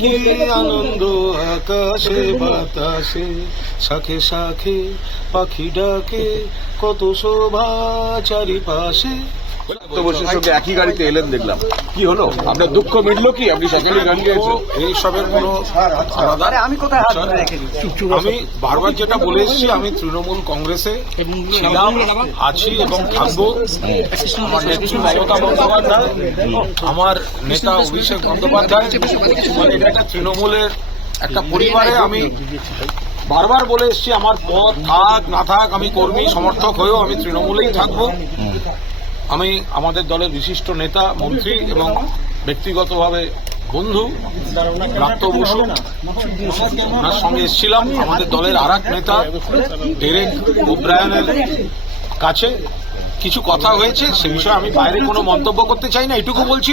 কি আনন্দ আকাশে বাতাসে শাখে শাখে পাখি ডাকে কত শোভা চারিপাশে। সপ্তবর্ষের সঙ্গে একই গাড়িতে এলেন দেখলাম। কি হলো? আপনার দুঃখ মিটলো কি? আপনি সকলে গান গেয়েছেন এইসবের কোনো আমি কোথায় আমি বারবার যেটা বলে এসেছি আমি তৃণমূল কংগ্রেসে ছিলাম আছি এবং থাকব। আমার নেত্রী মমতা বন্দ্যোপাধ্যায় আমার নেতা অভিষেক বন্দ্যোপাধ্যায় মানে এটা একটা তৃণমূলের একটা পরিবারে আমি বারবার বলে এসেছি আমার পদ থাক না থাক আমি কর্মী সমর্থক হয়েও আমি তৃণমূলেই থাকব। আমি আমাদের দলের বিশিষ্ট নেতা, মন্ত্রী এবং ব্যক্তিগতভাবে বন্ধু প্রাপ্ত বসু। ওনার সঙ্গে এসেছিলাম, আমাদের দলের আর নেতা ডেরেক ওব্রায়নের কাছে। কিছু কথা হয়েছে, সে বিষয়ে আমি বাইরে কোনো মন্তব্য করতে চাই না, এটুকু বলছি।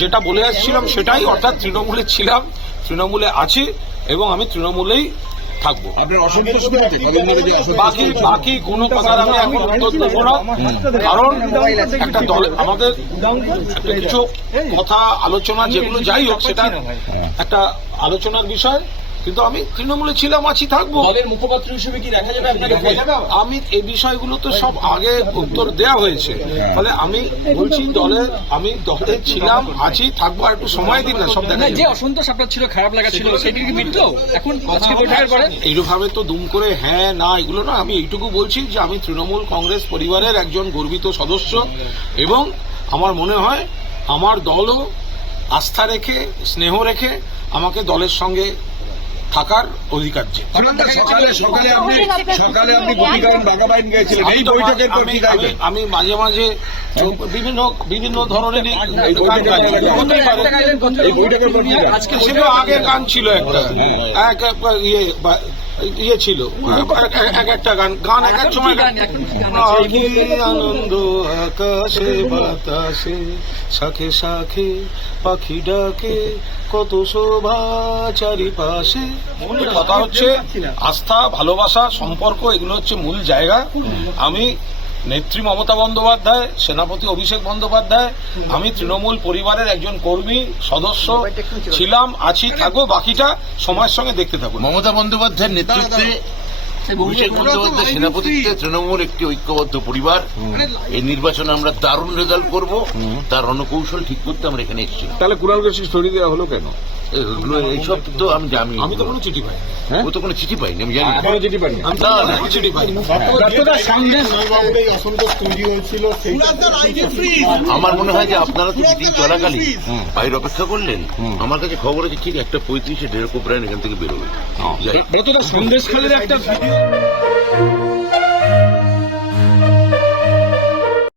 যেটা বলে আসছিলাম সেটাই, অর্থাৎ তৃণমূলে ছিলাম, তৃণমূলে আছি এবং আমি তৃণমূলেই থাকব। বাকি বাকি কোনো কথার আমি এখন উত্তর দেবো না কারণ একটা দল আমাদের একটা কিছু কথা আলোচনা যেগুলো যাই হোক সেটা একটা আলোচনার বিষয়। কিন্তু আমি তৃণমূলে ছিলাম আছি থাকব। দলের মুখপাত্র হিসেবে কি দেখা যাবে আপনাকে আমি এই বিষয়গুলো তো সব আগে উত্তর দেওয়া হয়েছে। ফলে আমি বলছি দলে আমি দলে ছিলাম আছি থাকব আর একটু সময় দিন না সব দেখা যে অসন্তোষ আপনার ছিল খারাপ লাগা ছিল সেটি কি মিটলো? এখন আজকে বৈঠকের পরে? এইভাবে তো দুম করে হ্যাঁ না এগুলো না আমি এইটুকু বলছি যে আমি তৃণমূল কংগ্রেস পরিবারের একজন গর্বিত সদস্য এবং আমার মনে হয় আমার দলও আস্থা রেখে স্নেহ রেখে আমাকে দলের সঙ্গে থাকার অধিকার যে। সকালে সকালে আপনি সকালে আপনি গোপীকারণ বাগাবাইন গিয়েছিলেন এই আমি বৈঠকের পর কি গাইবেন আমি- আমি মাঝে মাঝে বিভিন্ন বিভিন্ন ছিল আগে গান ছিল একটা। এক এক ইয়ে ছিল। এক- এক- এক একটা গান গান এক এক সময় আনন্দ আকাশে, বাতাসে শাখে শাখে পাখি ডাকে, কত শোভা চারিপাশে। মূল কথা হচ্ছে, আস্থা, ভালোবাসা, সম্পর্ক, এগুলো হচ্ছে মূল জায়গা। আমি নেত্রী মমতা বন্দ্যোপাধ্যায় সেনাপতি অভিষেক বন্দ্যোপাধ্যায় আমি তৃণমূল পরিবারের একজন কর্মী সদস্য ছিলাম আছি থাকব বাকিটা সময়ের সঙ্গে দেখতে থাকব মমতা বন্দ্যোপাধ্যায়ের নেতৃত্বে সেনাপতিত্বে তৃণমূল একটি ঐক্যবদ্ধ পরিবার। এই নির্বাচনে আমরা দারুণ রেজাল্ট করব। তার রণকৌশল ঠিক করতে আমরা এখানে এসেছি। তাহলে কুণাল ঘোষকে সরিয়ে দেওয়া হলো কেন? এইসব তো আমি জানি। আমি তো কোনো চিঠি পাইনি। ও তো কোনো চিঠি পাইনি আমি জানি না। এখনও চিঠি পাননি আমি তো কোনো চিঠি পাইনি। আমার মনে হয় যে আপনারা তো মিটিং চলাকালীন বাইরে অপেক্ষা করলেন। আমার কাছে খবর আছে ঠিক একটা পঁয়ত্রিশে ডেরকো প্রায় এখান থেকে বেরোবে। সন্দেশখালের একটা thank you.